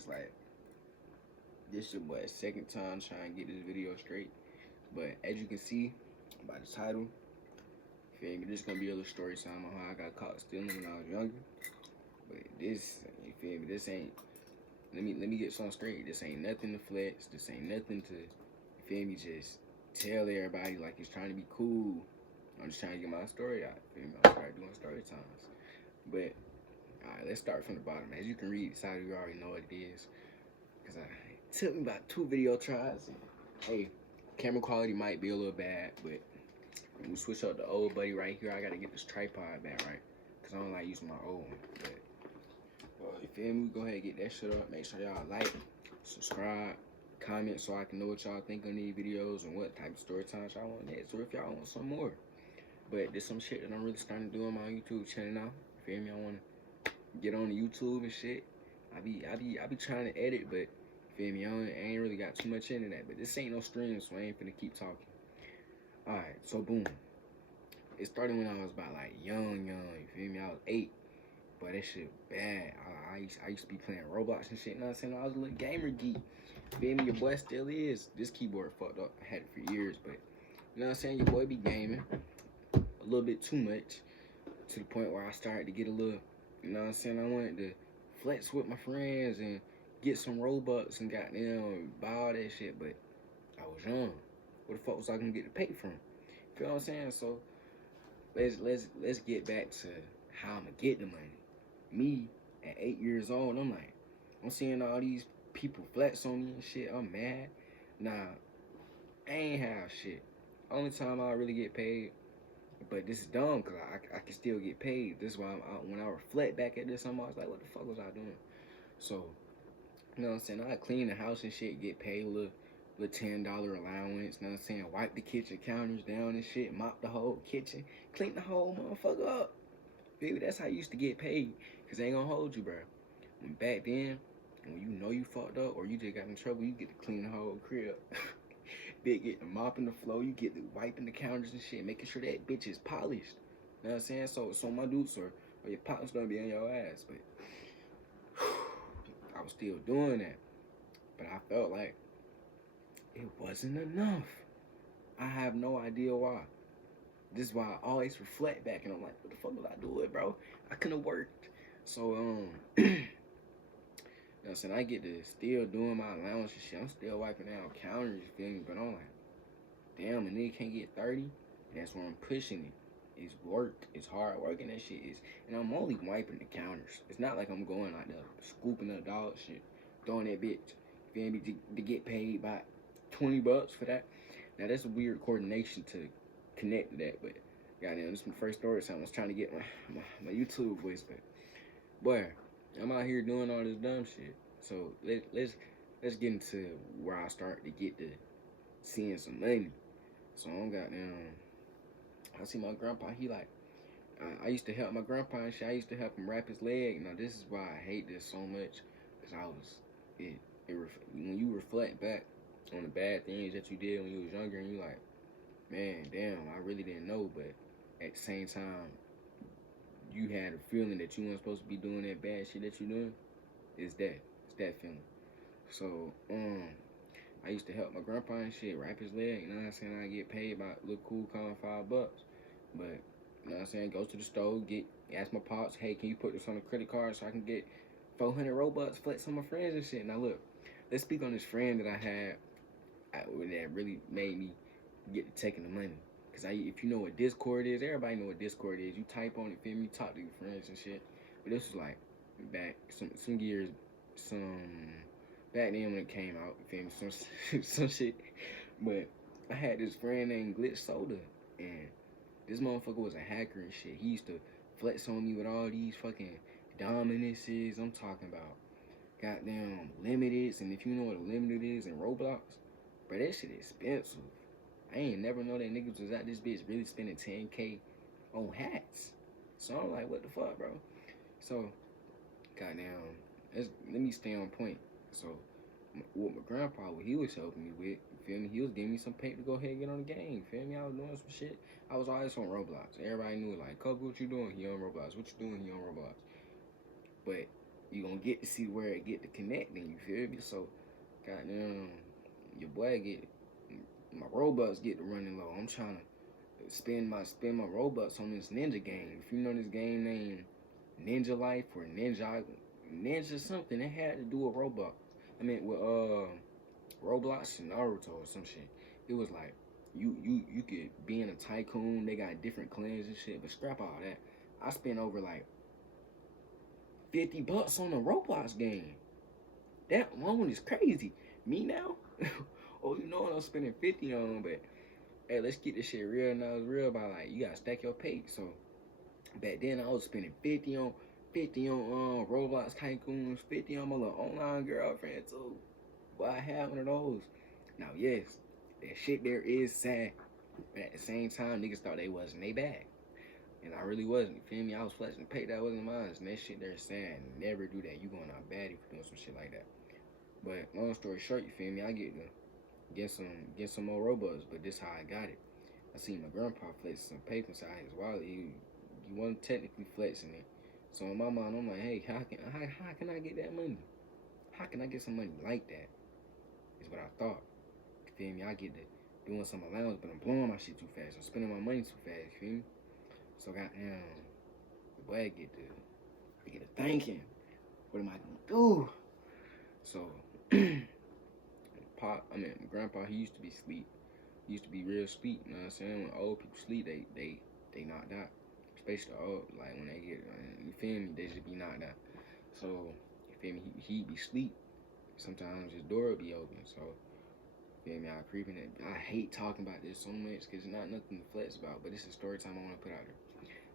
Cause like this your boy second time trying to get this video straight. But as you can see by the title, feel me, this is gonna be a little story time on how I got caught stealing when I was younger. But this, you feel me, this ain't let me get something straight. This ain't nothing to flex, this ain't nothing to, you feel me, just tell everybody like it's trying to be cool. I'm just trying to get my story out. Feel me? I'll start doing story times. But alright, let's start from the bottom. As you can read the title, you already know what it is. Cause it took me about 2 video tries. And, hey, camera quality might be a little bad, but when we switch up the old buddy right here, I gotta get this tripod back right. Cause I don't like using my old one. But you feel me? Go ahead and get that shit up. Make sure y'all like, subscribe, comment so I can know what y'all think on these videos and what type of story times y'all want next, or if y'all want some more. But there's some shit that I'm really starting to do on my YouTube channel now. You feel me? I wanna get on the YouTube and shit. I be trying to edit, but you feel me? I ain't really got too much into that. But this ain't no stream, so I ain't finna keep talking. Alright, so boom. It started when I was about like young, you feel me? I was 8. But that shit bad. I used to be playing Roblox and shit, you know what I'm saying? I was a little gamer geek. Feel me? Your boy still is. This keyboard fucked up. I had it for years, but you know what I'm saying? Your boy be gaming a little bit too much, to the point where I started to get a little, you know what I'm saying? I wanted to flex with my friends and get some Robux and goddamn buy all that shit, but I was young. Where the fuck was I gonna get the pay from? Feel what I'm saying? So let's get back to how I'm gonna get the money. Me at 8 years old, I'm seeing all these people flex on me and shit. I'm mad. Nah, I ain't have shit. Only time I really get paid, but this is dumb because I can still get paid. This is why when I reflect back at this, I was like, what the fuck was I doing? So, you know what I'm saying? I clean the house and shit, get paid a little $10 allowance, you know what I'm saying? Wipe the kitchen counters down and shit, mop the whole kitchen, clean the whole motherfucker up. Baby, that's how you used to get paid. Cause they ain't gonna hold you, bro. When back then, when you know you fucked up or you just got in trouble, you get to clean the whole crib. Bitch, get the mopping the floor, you get the wiping the counters and shit, making sure that bitch is polished. You know what I'm saying? So my dudes or your partner's gonna be on your ass, but I was still doing that. But I felt like it wasn't enough. I have no idea why. This is why I always reflect back and I'm like, what the fuck was I doing, bro? I couldn't have worked. So, you know what I'm saying? I get to still doing my allowance and shit. I'm still wiping out counters, you feel me? But I'm like, damn, a nigga can't get 30. That's where I'm pushing it. It's work. It's hard work and that shit is. And I'm only wiping the counters. It's not like I'm going like that, scooping up dog shit, throwing that bitch, you feel me, to get paid by $20 for that. Now, that's a weird coordination to connect to that, but goddamn, this is my first story time. I was trying to get my YouTube voice, but boy, I'm out here doing all this dumb shit. So let's get into where I start to get to seeing some money. So I'm goddamn. I see my grandpa. He like I used to help my grandpa and shit. I used to help him wrap his leg. Now this is why I hate this so much, cause when you reflect back on the bad things that you did when you was younger, and you like, man, damn, I really didn't know, but at the same time, you had a feeling that you weren't supposed to be doing that bad shit that you doing. It's that feeling. So, I used to help my grandpa and shit wrap his leg. You know what I'm saying? I get paid about a little cool, calm $5. But you know what I'm saying? Go to the store, ask my pops, hey, can you put this on a credit card so I can get 400 Robux, flex on my friends and shit. Now look, let's speak on this friend that I had that really made me get to taking the money. Cause if you know what Discord is, everybody know what Discord is. You type on it, feel me, talk to your friends and shit. But this was like back some years, back then when it came out, feel me, some shit. But I had this friend named Glitch Soda, and this motherfucker was a hacker and shit. He used to flex on me with all these fucking dominances. I'm talking about goddamn limiteds, and if you know what a limited is in Roblox, bro, that shit expensive. I ain't never know that niggas was out this bitch really spending 10K on hats. So I'm like, what the fuck, bro? So, goddamn, let me stay on point. So, what my grandpa, what he was helping me with, you feel me? He was giving me some paper to go ahead and get on the game, you feel me? I was doing some shit. I was always on Roblox. Everybody knew, like, Kobe, what you doing? He on Roblox. What you doing? He on Roblox. But you gonna get to see where it get to connecting, you feel me? So, goddamn, your boy get, my Robux get to running low. I'm trying to spend my Robux on this ninja game. If you know this game named Ninja Life or Ninja something, it had to do with Roblox. I mean with Roblox and Naruto or some shit. It was like you could be in a tycoon. They got different clans and shit. But scrap all that. I spent over like $50 on a Roblox game. That alone is crazy. Me now? Oh, you know what I'm spending 50 on, but hey, let's get this shit real now. It's real about like you gotta stack your pay. So back then I was spending 50 on Roblox tycoons, 50 on my little online girlfriend too. But I had one of those. Now yes, that shit there is sad. But at the same time, niggas thought they wasn't they bad. And I really wasn't. You feel me? I was flexing the pay that wasn't mine. And that shit there is sad. Never do that. You going out bad if you doing some shit like that. But long story short, you feel me? I get some more Robux, but this how I got it. I seen my grandpa flex some paper inside his wallet. He wasn't technically flexing it. So in my mind, I'm like, hey, how can I get that money? How can I get some money like that? Is what I thought. You feel me? I get to doing some allowance, but I'm blowing my shit too fast. I'm spending my money too fast. You feel me? So goddamn, the boy I get to thinking, what am I gonna do? So grandpa, he used to be sleep. He used to be real sleep, you know what I'm saying? When old people sleep, they knocked out. Especially old, like when they get, you feel me, they just be knocked out. So, you feel me, he'd be sleep. Sometimes his door would be open, so, you feel me, I creeping it. I hate talking about this so much, because it's not nothing to flex about, but this is story time I want to put out there.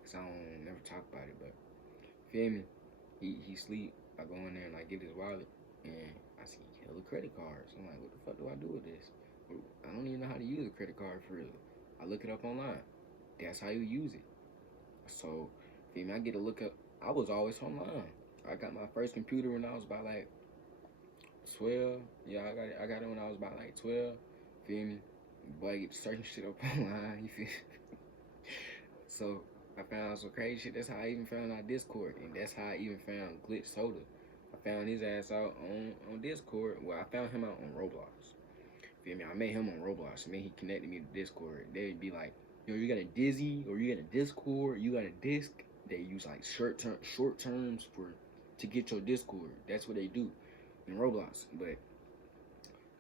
Because I don't never talk about it, but, feel me, he sleep. I go in there and I get his wallet, and I see hella credit cards. I'm like, what the fuck do I do with this? I don't even know how to use a credit card for real. I look it up online. That's how you use it. So, feel me, I get to look up. I was always online. I got my first computer when I was about like 12. Yeah, I got it when I was about like 12. Feel me? Boy, I get to searching shit up online. You feel me? So, I found some crazy shit. That's how I even found out Discord. And that's how I even found Glitch Soda. I found his ass out on Discord. Well, I found him out on Roblox. Feel me? I met him on Roblox, and then he connected me to Discord. They'd be like, yo, you got a Dizzy, or you got a Discord, you got a disc. They use like short terms to get your Discord. That's what they do in Roblox. But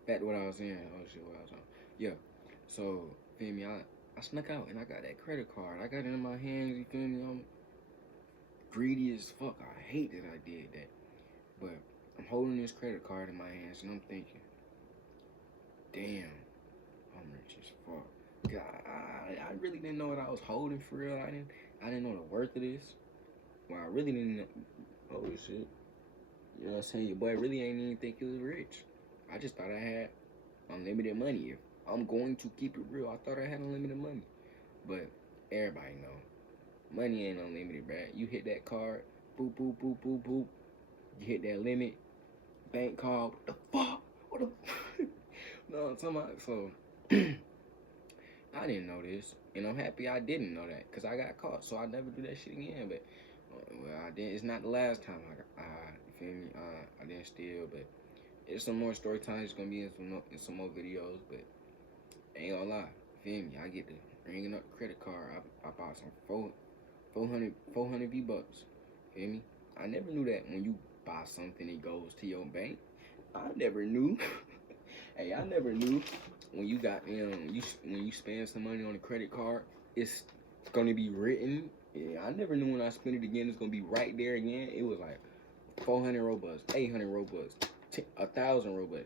back to what I was saying. Oh shit, what I was on. Yeah. So, feel me? I snuck out and I got that credit card. I got it in my hands. You feel me? I'm greedy as fuck. I hate that I did that. But I'm holding this credit card in my hands and I'm thinking, damn, I'm rich as fuck. God, I really didn't know what I was holding for real. I didn't know the worth of this. Well, I really didn't know. Holy shit. You know what I'm saying? Your boy really ain't even think he was rich. I just thought I had unlimited money. If I'm going to keep it real, I thought I had unlimited money. But everybody know, money ain't unlimited, bruh. You hit that card, boop, boop, boop, boop, boop. You hit that limit, bank card, what the fuck? What the No, I'm talking about, so I didn't know this, and I'm happy I didn't know that, because I got caught, so I never do that shit again, but, well, I didn't, it's not the last time you feel me, I didn't steal, but it's some more story time, it's gonna be in some more videos, but ain't gonna lie, feel me, I get to ringing up the credit card, I bought some 400 V-Bucks, feel me, I never knew that when you buy something, it goes to your bank, I never knew. Hey, I never knew when you got when you spend some money on a credit card, it's gonna be written. Yeah, I never knew when I spend it again, it's gonna be right there again. It was like 400 Robux, 800 Robux, 1,000 Robux.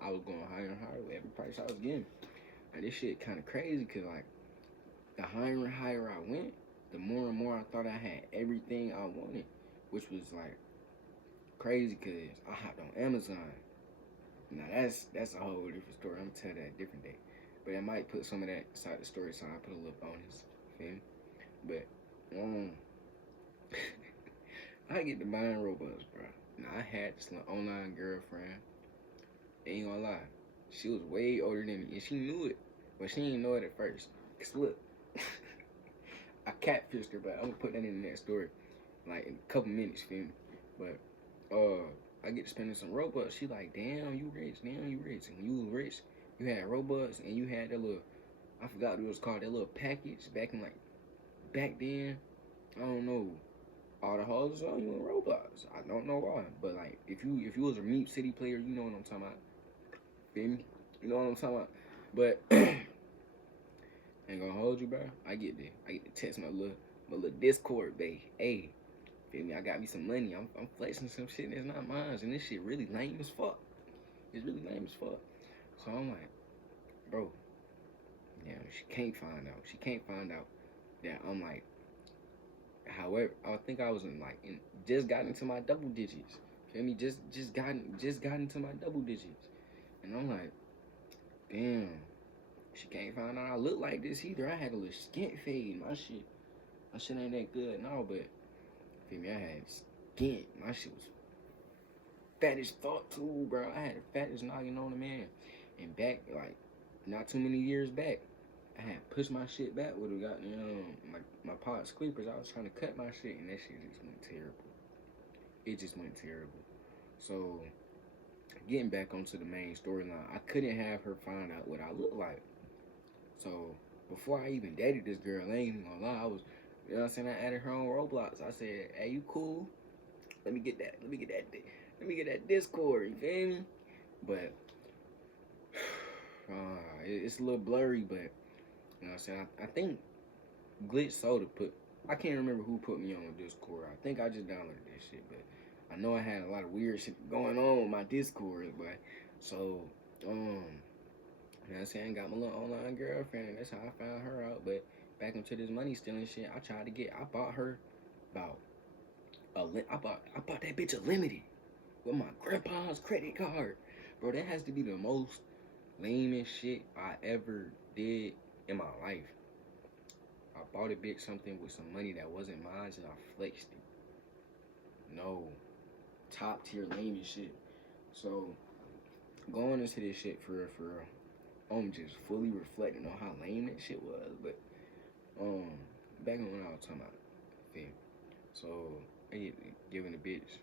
I was going higher and higher with every price I was getting. And this shit kind of crazy, cause like the higher and higher I went, the more and more I thought I had everything I wanted, which was like crazy, cause I hopped on Amazon. Now that's a whole different story. I'm gonna tell that a different day. But I might put some of that inside the story, so I put a little bonus. Feel me? But I get to buying Robux, bro. Now I had this little online girlfriend. Ain't gonna lie, she was way older than me, and she knew it, but she didn't know it at first. Cause look, I catfished her, but I'm gonna put that in that story, like in a couple minutes, feel me? But I get to spending some Robux. She like, damn, you rich, damn, you rich. And you was rich. You had Robux and you had that little, I forgot what it was called, that little package back in like, back then. I don't know. All the hoes on you in Roblox. I don't know why. But like, if you was a Meep City player, you know what I'm talking about. Feel me? You know what I'm talking about. But ain't gonna hold you, bro. I get to text my little Discord, babe. Hey, feel me? I got me some money. I'm flexing some shit that's not mine, and this shit really lame as fuck. It's really lame as fuck. So I'm like, bro, yeah, she can't find out. She can't find out that I'm like, however, I think I was just got into my double digits. Feel me? Just got into my double digits, and I'm like, damn, she can't find out I look like this either. I had a little skint fade. My shit ain't that good now, but feel me? I had skint. My shit was fat as fuck too, bro. I had the fattest noggin on the man, and back like not too many years back, I had pushed my shit back with a goddamn my Pods Clippers. I was trying to cut my shit, and that shit just went terrible. It just went terrible. So getting back onto the main storyline, I couldn't have her find out what I look like. So before I even dated this girl, I ain't even gonna lie, I was, you know what I'm saying, I added her on Roblox. I said, hey, you cool? Let me get that Discord, you feel me? But it's a little blurry, but you know what I'm saying? I think Glitch Soda I can't remember who put me on Discord. I think I just downloaded this shit, but I know I had a lot of weird shit going on with my Discord, but so, you know what I'm saying? Got my little online girlfriend, and that's how I found her out. But back into this money stealing shit, I bought her about I bought that bitch a limited with my grandpa's credit card. Bro, that has to be the most lamest shit I ever did in my life. I bought a bitch something with some money that wasn't mine and I flexed it. No. Top tier lamest shit. So going into this shit for real, I'm just fully reflecting on how lame that shit was. But back on what I was talking about, feel. So I get giving the bitch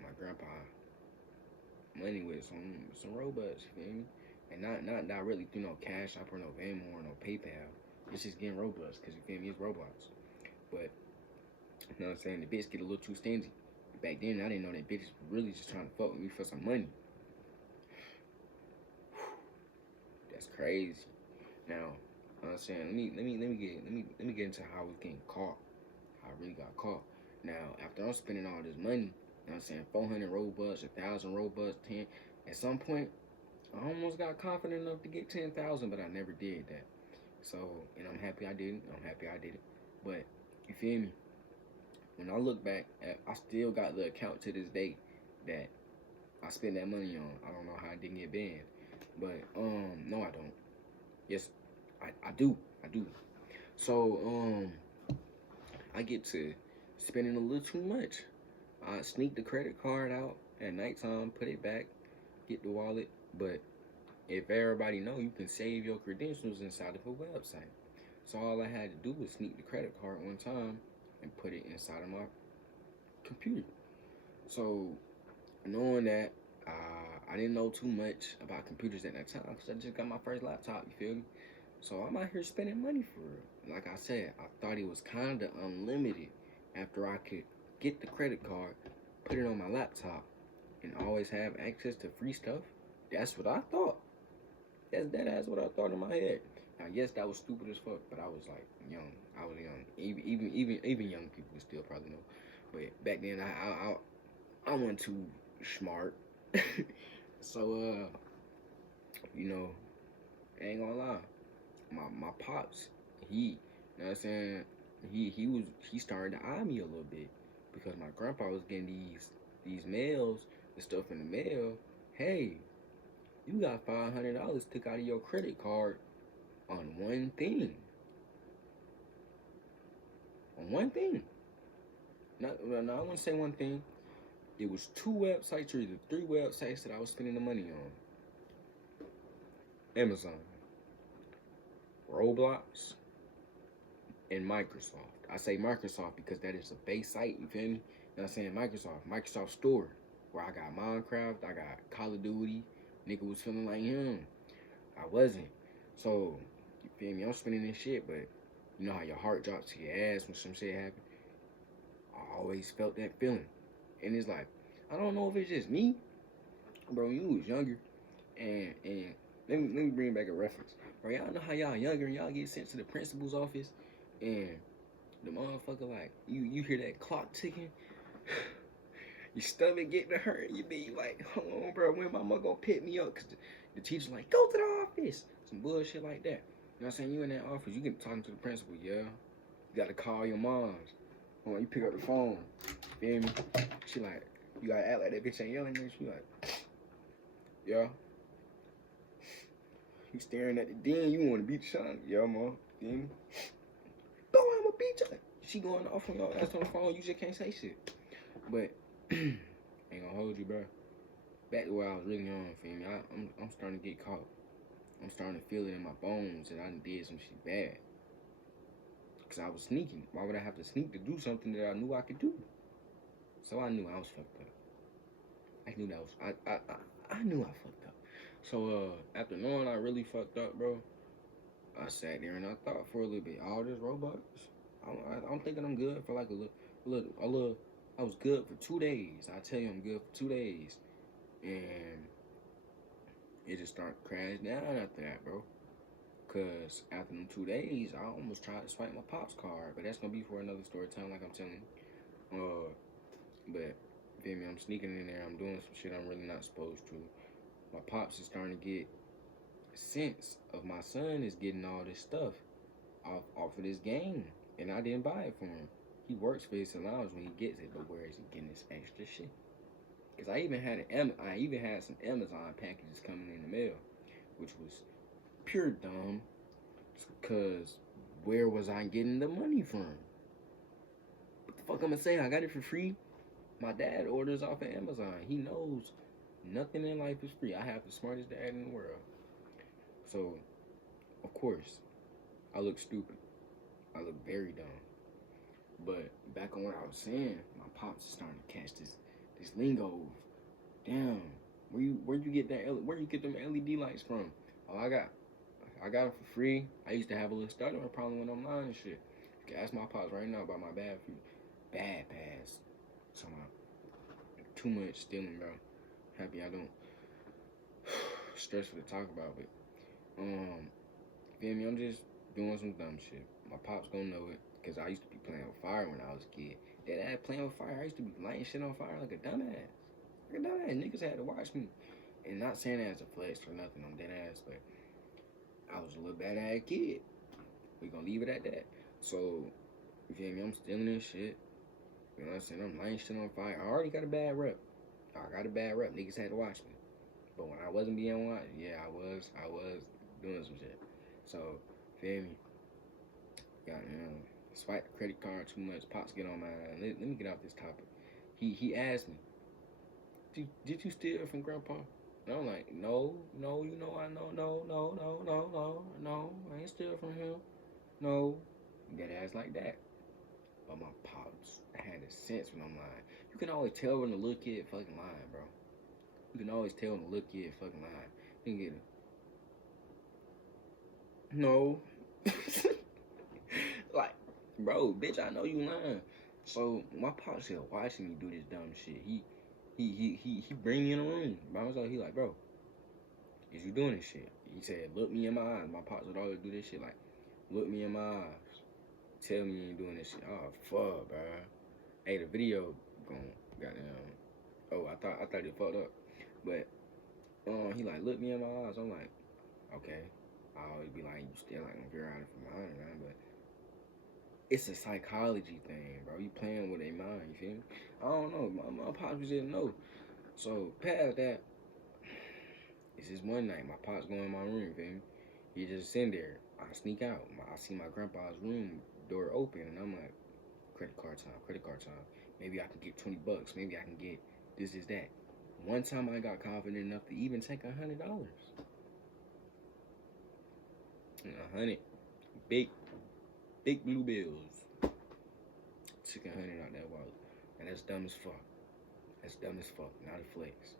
my grandpa money with some Robux, you feel me? And not really through no Cash App or no Venmo or no PayPal. It's just getting Robux, cause you feel me, it's Roblox. But you know what I'm saying, the bitch get a little too stingy. Back then I didn't know that bitch was really just trying to fuck with me for some money. That's crazy. Now, you know what I'm saying, let me get into how I was getting caught. How I really got caught. Now, after I'm spending all this money, you know what I'm saying, 400 Robux, 1,000 Robux, 10. At some point, I almost got confident enough to get 10,000, but I never did that. So, and I'm happy I didn't. But, you feel me? When I look back, I still got the account to this day that I spent that money on. I don't know how I didn't get banned. But, no, I don't. Yes, I do. So, I get to spending a little too much. I sneak the credit card out at nighttime, put it back, get the wallet. But if everybody know, you can save your credentials inside of a website. So all I had to do was sneak the credit card one time and put it inside of my computer. So knowing that, I didn't know too much about computers at that time because I just got my first laptop, you feel me? So I'm out here spending money for real. Like I said, I thought it was kind of unlimited after I could get the credit card, put it on my laptop, and always have access to free stuff. That's what I thought. That's what I thought in my head. Now, yes, that was stupid as fuck, but I was like young. I was young. Even young people would still probably know. But back then, I wasn't too smart. So you know, I ain't gonna lie. My pops, you know what I'm saying, he started to eye me a little bit because my grandpa was getting these mails and stuff in the mail. Hey, you got $500 took out of your credit card on one thing. On one thing. No, I wouldn't say one thing. It was 2 websites or either 3 websites that I was spending the money on. Amazon, Roblox, and Microsoft. I say Microsoft because that is a base site, you feel me? what I'm saying? Microsoft Store, where I got Minecraft, I got Call of Duty. Nigga was feeling like him. I wasn't. So, you feel me? I'm spending this shit, but you know how your heart drops to your ass when some shit happen? I always felt that feeling. And it's like, I don't know if it's just me. Bro, you was younger. And let me bring back a reference. Bro, y'all know how y'all younger and y'all get sent to the principal's office and the motherfucker, like, you hear that clock ticking, your stomach getting to hurt, you be like, hold on, bro, when my mother gonna pick me up? Because the teacher's like, go to the office. Some bullshit like that. You know what I'm saying? You in that office, you get talking to the principal, yeah. You gotta call your moms. When you pick up the phone, you feel me? She like, you gotta act like that bitch ain't yelling at you. She like, yeah. You staring at the dean, you wanna beat Sean. Yeah, mom. Feel me? Go, I'ma beat you. She going off on your ass on the phone, you just can't say shit. But, ain't gonna hold you, bro. Back to where I was really young, feel me? I'm starting to get caught. I'm starting to feel it in my bones that I done did some shit bad. Because I was sneaking. Why would I have to sneak to do something that I knew I could do? So I knew I was fucked up. I knew that was, I knew I fucked up. So, after knowing I really fucked up, bro, I sat there and I thought for a little bit. All this Robux, I'm thinking I'm good for like a little. I was good for 2 days. I tell you, I'm good for 2 days, and it just started crashing down after that, bro. Cause after them 2 days, I almost tried to swipe my pop's card, but that's gonna be for another story time, like I'm telling you. But feel me, I'm sneaking in there. I'm doing some shit I'm really not supposed to. My pops is starting to get sense of my son is getting all this stuff off of this game, and I didn't buy it for him. He works for his allowance when he gets it, but where is he getting this extra shit? Cause I even had some Amazon packages coming in the mail, which was pure dumb. Cause where was I getting the money from? What the fuck I'm gonna say? I got it for free. My dad orders off of Amazon. He knows nothing in life is free. I have the smartest dad in the world. So, of course, I look stupid. I look very dumb. But back on what I was saying, my pops is starting to catch this lingo. Damn, where you get them LED lights from? Oh, I got them for free. I used to have a little stuttering problem when I'm lying and shit. You can ask my pops right now about my bad pass. So too much stealing, bro. Happy I don't stressful to talk about, but feel me? I'm just doing some dumb shit. My pops gonna know it, cause I used to be playing with fire when I was a kid. That playing with fire, I used to be lighting shit on fire like a dumbass. Niggas had to watch me. And not saying that as a flex or nothing, I'm dead ass, but I was a little bad ass kid. We gonna leave it at that. So, you feel me? I'm stealing this shit. You know what I'm saying? I'm lighting shit on fire. I already got a bad rep. Niggas had to watch me. But when I wasn't being watched, yeah, I was doing some shit. So, feel me? Got swipe the credit card too much. Pops get on my ass. Let me get off this topic. He asked me, did you steal from Grandpa? And I'm like, no, I know, no, I ain't steal from him. No, that ass like that. But my pops had a sense when I'm lying. You can always tell when the little kid fucking lying, bro. You can always tell when the little kid fucking lying. You can get it. No. Like, bro, bitch, I know you lying. So my pops here watching me do this dumb shit. He bring me in a room by myself. He like, bro, is you doing this shit? He said, look me in my eyes. My pops would always do this shit like, look me in my eyes. Tell me you ain't doing this shit. Oh fuck, bro. Hey, the video gone. Goddamn. Oh, I thought it fucked up. But he like, look me in my eyes. I'm like, okay. I always be like, you still like gonna figure out it from behind, man. But it's a psychology thing, bro. You playing with their mind, you feel me? I don't know. My pops didn't know. So past that, it's just one night. My pops go in my room, feel me? He just sitting there. I sneak out. I see my grandpa's room door open, and I'm like, credit card time. Maybe I can get $20. Maybe I can get this, that. One time I got confident enough to even take $100. 100 big blue bills. Took 100 out that wallet. And that's dumb as fuck. That's dumb as fuck, not a flex.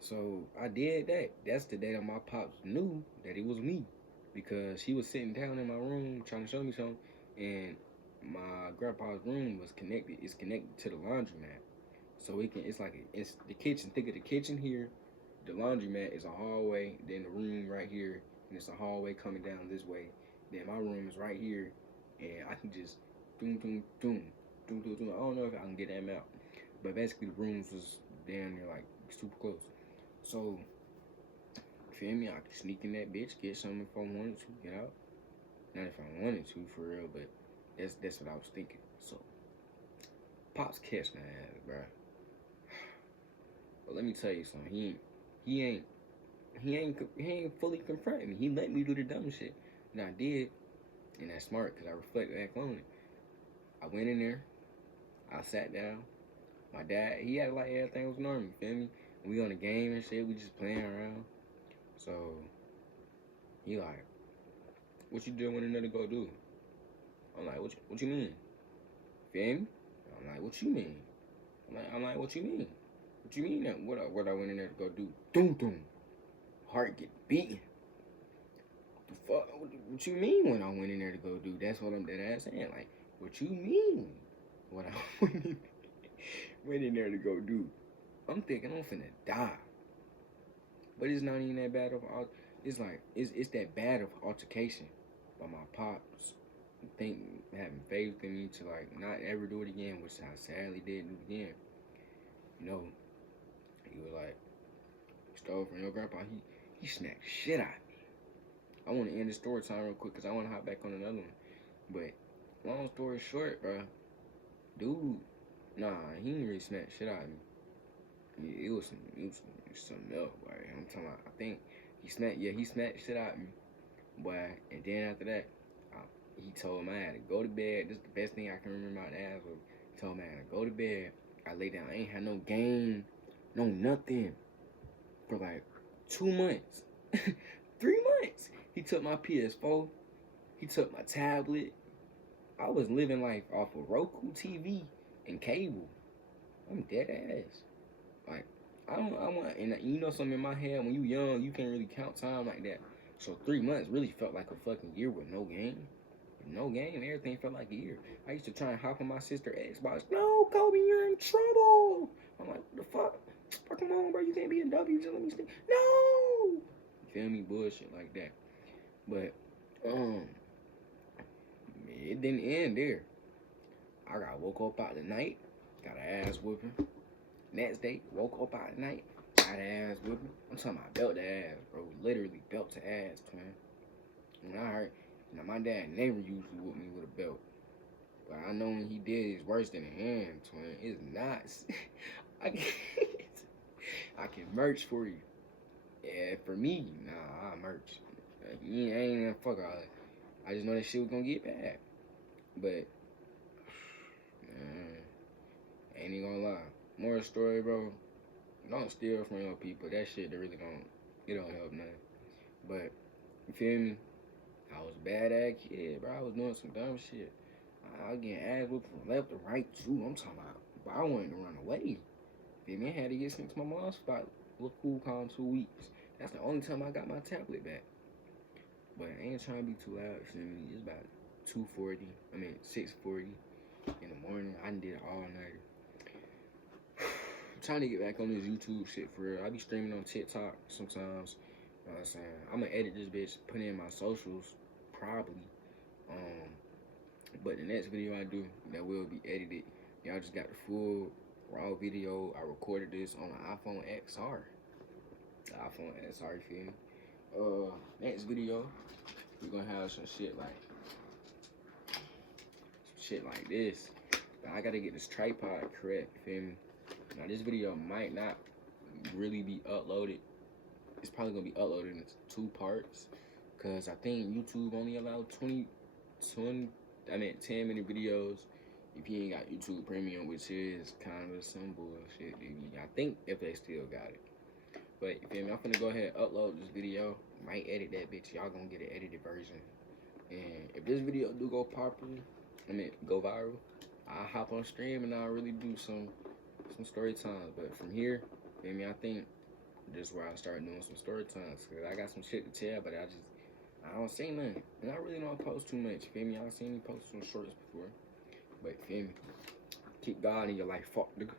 So I did that. That's the day that my pops knew that it was me. Because he was sitting down in my room trying to show me something. And my grandpa's room was connected. It's connected to the laundromat. So it's the kitchen. Think of the kitchen here. The laundromat is a hallway. Then the room right here. And it's a hallway coming down this way. Then my room is right here. And I can just doom, doom, doom, doom, doom, doom. I don't know if I can get that out. But basically the rooms was damn near like super close. So, feel me? I could sneak in that bitch, get something if I wanted to, get out. Not if I wanted to, for real, but that's what I was thinking. So, Pops catch my ass, bro. But let me tell you something. He ain't fully confronting me. He let me do the dumb shit, and I did, and that's smart because I reflect back on it. I went in there, I sat down. My dad, he had like everything was normal. You feel me? We on the game and shit. We just playing around. So he like, what you doing when another go do? I'm like, what you mean? Feel me? I'm like, what you mean? I'm like, what you mean? What you mean that what I went in there to go do? Doom doom. Heart get beaten. The fuck? What you mean when I went in there to go do? That's what I'm dead ass saying. Like, what you mean? What I went in there to go do? I'm thinking I'm finna die. But it's not even that bad of it's like it's that bad of altercation by my pops having faith in me to like not ever do it again, which I sadly did do it again. You know, he was like, stole from your grandpa, he smacked shit out of me. I wanna end the story time real quick because I wanna hop back on another one. But long story short, bro, dude, nah, he didn't really smack shit out of me. It was something else, boy. I'm talking about, I think he smacked shit out of me, boy. And then after that, he told me I had to go to bed. This is the best thing I can remember about the ass was he told me I had to go to bed. I lay down. I ain't had no game, no nothing for like 2 months, 3 months. He took my PS4. He took my tablet. I was living life off of Roku TV and cable. I'm dead ass. Like, I want, and you know something in my head, when you young, you can't really count time like that. So 3 months really felt like a fucking year with no game. With no game, everything felt like a year. I used to try and hop on my sister's Xbox. No, Kobe, you're in trouble. I'm like, what the fuck? Come on, bro, you can't be in W, just let me stay. No! You feel me? Bullshit like that. But, it didn't end there. I got woke up out the night, got an ass whooping. Next day, woke up out the night, got an ass whooping. I'm talking about belt the ass, bro. Literally belt to ass, twin. When I heard, now my dad never used to whoop me with a belt. But I know when he did, it's worse than a hand, twin. It's not. I can merch for you. Yeah, for me, nah, I merch. I ain't even fuck all that. I just know that shit was gonna get bad. But, man, ain't even gonna lie. More story, bro. Don't steal from your people. That shit, they really it don't help nothing. But, you feel me? I was a bad ass kid, bro. I was doing some dumb shit. I was getting ass whooped from left to right, too. I'm talking about, but I wanted to run away. Feel me? I had to get sent to my mom's spot. Look cool, calm 2 weeks. That's the only time I got my tablet back. But I ain't trying to be too loud, feel me? It's about 6:40 in the morning. I did it all night. I'm trying to get back on this YouTube shit for real. I be streaming on TikTok sometimes. You know what I'm saying? I'm gonna edit this bitch, put it in my socials, probably. But the next video I do, that will be edited. Y'all just got the full raw video. I recorded this on an iPhone XR. The iPhone XR, you feel me? Next video, we're gonna have some shit like this. But I gotta get this tripod correct, you feel me? Now this video might not really be uploaded. It's probably gonna be uploaded in 2 parts. Cause I think YouTube only allows 10 minute videos if you ain't got YouTube Premium, which is kind of some bullshit. I think if they still got it. But you feel me? I'm finna go ahead and upload this video. Might edit that bitch. Y'all gonna get an edited version. And if this video do go popular, go viral, I hop on stream and I'll really do some story times. But from here, feel me, I think this is where I start doing some story times. Cause I got some shit to tell, but I don't say nothing. And I really don't post too much. Feel me? Y'all seen me post some shorts before. But feel me? Keep God in your life, fuck nigga.